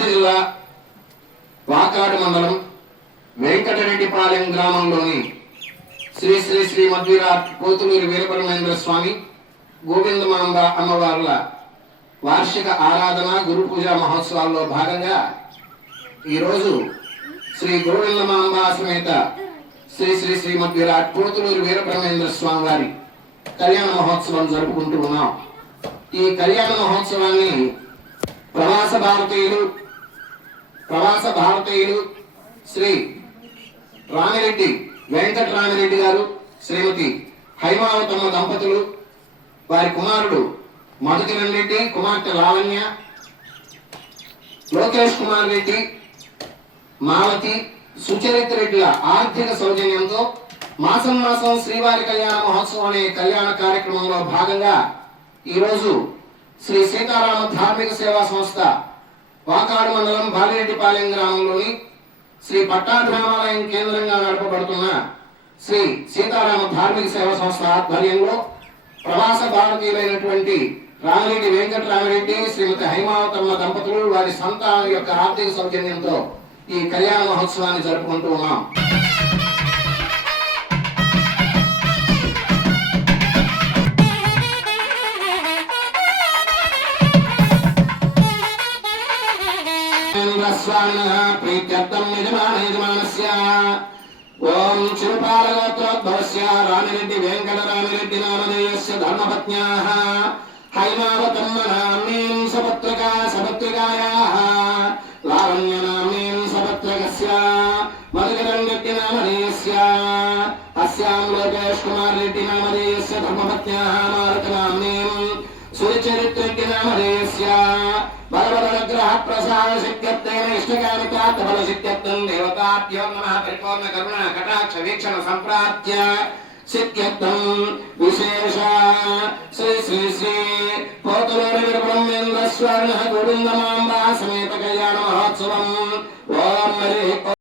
తిరుపతి జిల్లా వాకాడు మండలం వెంకటరెడ్డిపాలెం గ్రామంలోని శ్రీ శ్రీ శ్రీ మధ్విరాట్ పోతులూరి వీరబ్రహ్మేంద్ర స్వామి గోవిందమాంబ అమ్మవార్ల వార్షిక ఆరాధన గురు పూజ మహోత్సవాల్లో భాగంగా ఈరోజు శ్రీ గోవిందమాంబ సమేత శ్రీ శ్రీ శ్రీ మధ్విరాట్ పోతులూరి వీరబ్రహ్మేంద్ర స్వామి వారి కళ్యాణ మహోత్సవం జరుపుకుంటూ ఉన్నాం. ఈ కళ్యాణ మహోత్సవాన్ని ప్రవాస భారతీయులు శ్రీ రామిరెడ్డి వెంకటరామిరెడ్డి గారు, శ్రీమతి హైమావతమ్మ దంపతులు, వారి కుమారుడు మధుకిరణ్ రెడ్డి, కుమార్తె లావణ్య, లోకేష్ కుమార్ రెడ్డి, మాలతి, సుచరిత రెడ్డిల ఆర్థిక సౌజన్యంతో మాసం మాసం శ్రీవారి కళ్యాణ మహోత్సవం అనే కళ్యాణ కార్యక్రమంలో భాగంగా ఈరోజు శ్రీ సీతారామ ధార్మిక సేవా సంస్థ వాకాడు మండలం బాలిరెడ్డిపాలెం గ్రామంలోని శ్రీ పట్టాభిరామాలయం కేంద్రంగా నడపబడుతున్న శ్రీ సీతారామ ధార్మిక సేవా సంస్థ ఆధ్వర్యంలో ప్రవాస భారతీయులైనటువంటి రామిరెడ్డి వెంకటరామిరెడ్డి, శ్రీమతి హైమావతమ్మ దంపతులు వారి సంతానం యొక్క ఆర్థిక సౌజన్యంతో ఈ కళ్యాణ మహోత్సవాన్ని జరుపుకుంటూ ఉన్నాం. ప్రీత్యర్థం యజమానస్య ఓం చిరుపాలగోత్రోద్భవస్య రామిరెడ్డి వెంకటరామిరెడ్డి నామధేయస్య ధర్మపత్న్యాః హైమావతమ్మ నామ్నీం సపత్రికాయాః లావణ్య నామ్నీం సపత్రకస్య మధుకరణ్ రెడ్డి నామధేయస్య అస్యాం లోకేష్ కుమార్ రెడ్డి నామధేయస్య ధర్మపత్న్యాః మారుత నామ్నీం సుచరిత రెడ్డి నామధేయస్య బలబలగ్రహ ప్రసాద సిద్ధ్యర్థేన ఇష్టకామితార్థ ఫల సిద్ధ్యర్థం దేవతాభ్యో నమః పరిపూర్ణ కరుణ కటాక్ష వీక్షణ సంప్రాప్త్య సిద్ధ్యర్థం విశేష శ్రీ శ్రీ శ్రీ పోతులూరి వీరబ్రహ్మేంద్ర స్వామి గోవిందమాంబ సమేత కళ్యాణ మహోత్సవం ఓం